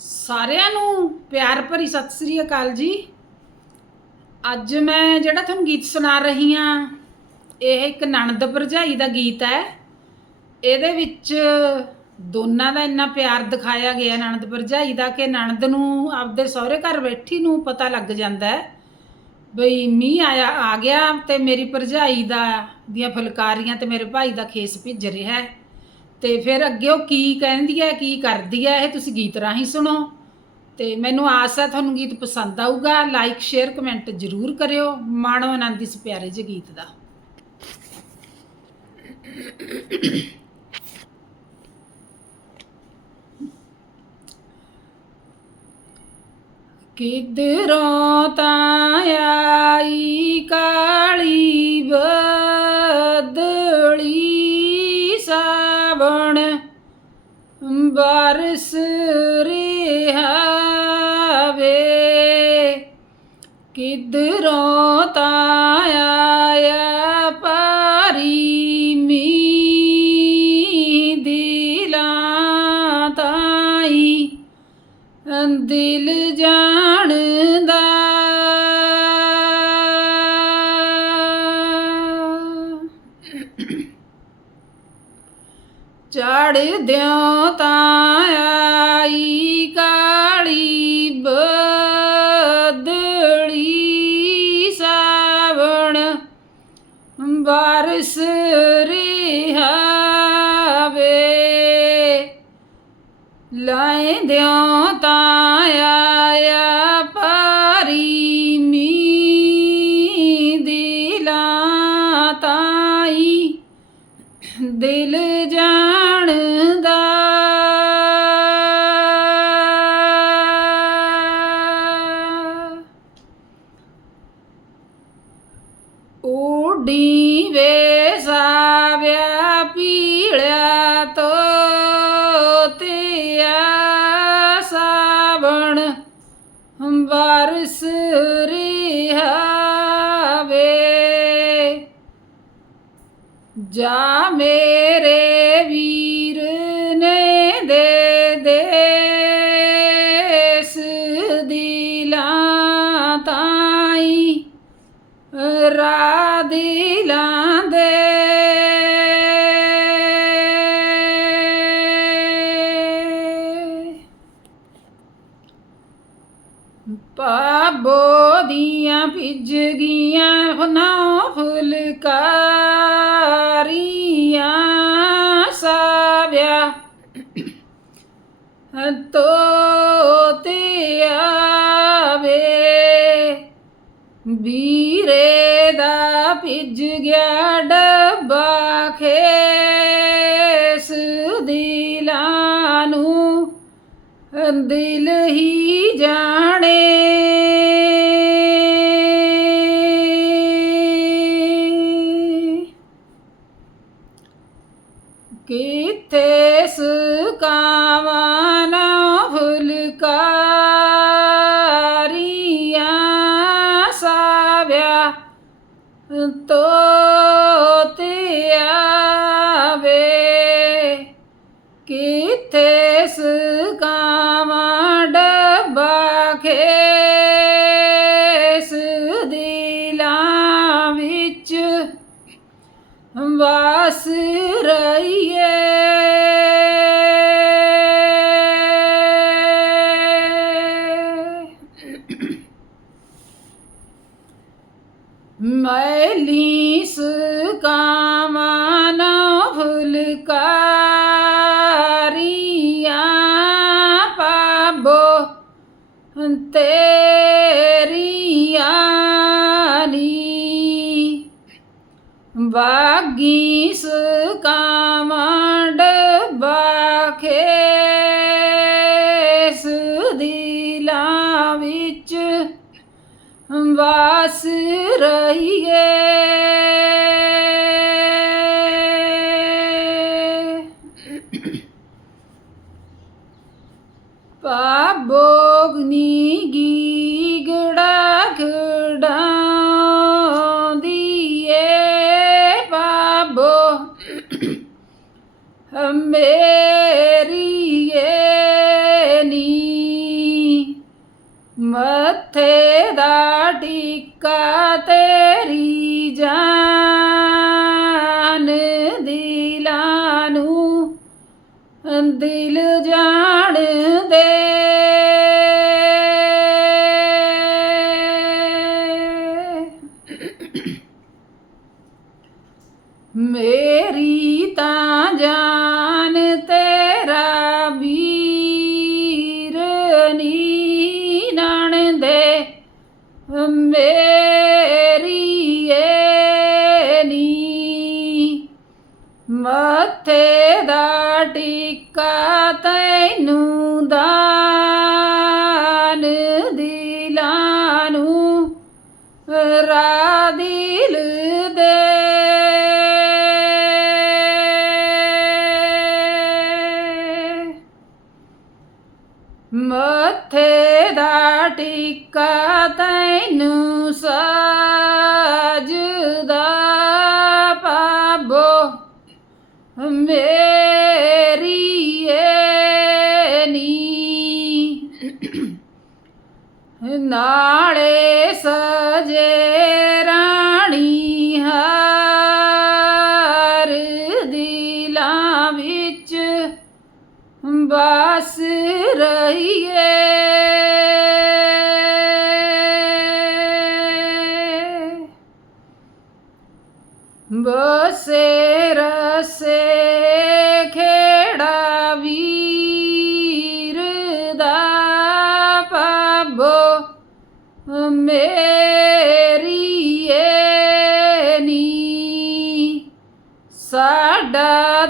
ਸਾਰਿਆਂ ਨੂੰ ਪਿਆਰ ਭਰੀ ਸਤਿ ਸ੍ਰੀ ਅਕਾਲ ਜੀ। ਅੱਜ ਮੈਂ ਜਿਹੜਾ ਤੁਹਾਨੂੰ ਗੀਤ ਸੁਣਾ ਰਹੀ ਹਾਂ, ਇਹ ਇੱਕ ਨਣਦ ਭਰਜਾਈ ਦਾ ਗੀਤ ਹੈ। ਇਹਦੇ ਵਿੱਚ ਦੋਨਾਂ ਦਾ ਇੰਨਾ ਪਿਆਰ ਦਿਖਾਇਆ ਗਿਆ ਨਣਦ ਭਰਜਾਈ ਦਾ ਕਿ ਨਣਦ ਨੂੰ ਆਪਦੇ ਸਹੁਰੇ ਘਰ ਬੈਠੀ ਨੂੰ ਪਤਾ ਲੱਗ ਜਾਂਦਾ ਹੈ ਬਈ ਮੀਂਹ ਆਇਆ, ਆ ਗਿਆ ਤੇ ਮੇਰੀ ਭਰਜਾਈ ਦਾ ਦੀਆਂ ਫੁਲਕਾਰੀਆਂ ਤੇ ਮੇਰੇ ਭਾਈ ਦਾ ਖੇਸ ਭਿੱਜ ਰਿਹਾ ਹੈ। ਤੇ ਫਿਰ ਅੱਗੇ ਉਹ ਕੀ ਕਹਿੰਦੀ ਹੈ, ਕੀ ਕਰਦੀ ਹੈ, ਇਹ ਤੁਸੀਂ ਗੀਤ ਰਾਹੀਂ ਸੁਣੋ। ਤੇ ਮੈਨੂੰ ਆਸ ਹੈ ਤੁਹਾਨੂੰ ਗੀਤ ਪਸੰਦ ਆਊਗਾ ਲਾਈਕ ਸ਼ੇਅਰ ਕਮੈਂਟ ਜ਼ਰੂਰ ਕਰਿਓ। ਮਾਣੋ ਆਨੰਦ ਇਸ ਪਿਆਰੇ ਜਿਹੇ ਗੀਤ ਦਾ। ਕਿਧਰੋਂ ਤਾਂ ਆਈ ਕਾਲੀ ਬਦਲੀ ਬਰਸ ਰਿਹਾ ਵੇ। ਕਿਧਰੋਂ ਤਾਂ ਚੜ ਦਿਓ ਤਾਂ ਆਈ ਕਾਲੀ ਬਦਲੀ ਸਾਵਣ। ਬਰਸ ਰਿਹਾ ਵੇ ਦਿਓ ਤਾਂ ਉਡੀ ਵੇ ਸਾਵਿਆ ਪੀੜਿਆ ਤੋਤਿਆ ਸਾਵਣ ਬਰਸ ਰਿਹਾ ਵੇ। ਜਾ ਦਿਲਾਂ ਦੇ। ਪਾਬੋ ਦੀਆਂ ਭਿੱਜ ਗਈਆਂ ਫਨਾ ਫੁਲਕਾਰੀਆਂ ਸਾਵਿਆ। ਤੋਤੇ ਆਵੇ ਵੀਰੇ ਭਿੱਜ ਗਿਆ ਡੱਬਾ ਖੇਸ ਦਿਲਾਂ ਨੂੰ ਦਿਲ ਹੀ ਜਾਣੇ। ਕਿੱਥੇ ਸੁਕਾਵਾਂ? ਤੋਤੇ ਆਵੇ ਕਿਥੇ ਸੁਕਾਵਾਂ ਡੱਬਾ ਖੇਸ ਦਿਲਾਂ ਵਿੱਚ ਵਾਸ ਰਹੀਏ? ਮੈਲੀ ਸੁਕਾਵਾਂ ਨਾ ਫੁਲਕਾਰੀਆਂ ਪਾਬੋ ਤੇਰੀਆਂ ਨੀ ਬਾਗੀ ਸੁਕਾਵਾਂ ਡੱਬਾ ਵਿੱਚ ਵਾਸ ਰਹੀਏ। ਪਾਬੋਗਨੀ ਗੀ। ਦਿਲ ਜਾਣ ਦੇ ਮੱਥੇ ਦਾ ਟਿੱਕਾ ਤੈਨੂੰ ਦਾਨ ਦਿਲਾਂ ਨੂੰ ਰਾ ਦੇ। ਮੱਥੇ ਦਾ ਟਿੱਕਾ ਤੈਨੂੰ ਸਾ ਮੇਰੀ ਏ ਨੀ। ਨਾਲੇ ਸਜੇ ਬਸੇ ਰਸੇ ਖੇੜਾ ਵੀਰ ਦਾ ਪਾਬੋ ਮੇਰੀ ਏ ਨੀ ਸਾਡਾ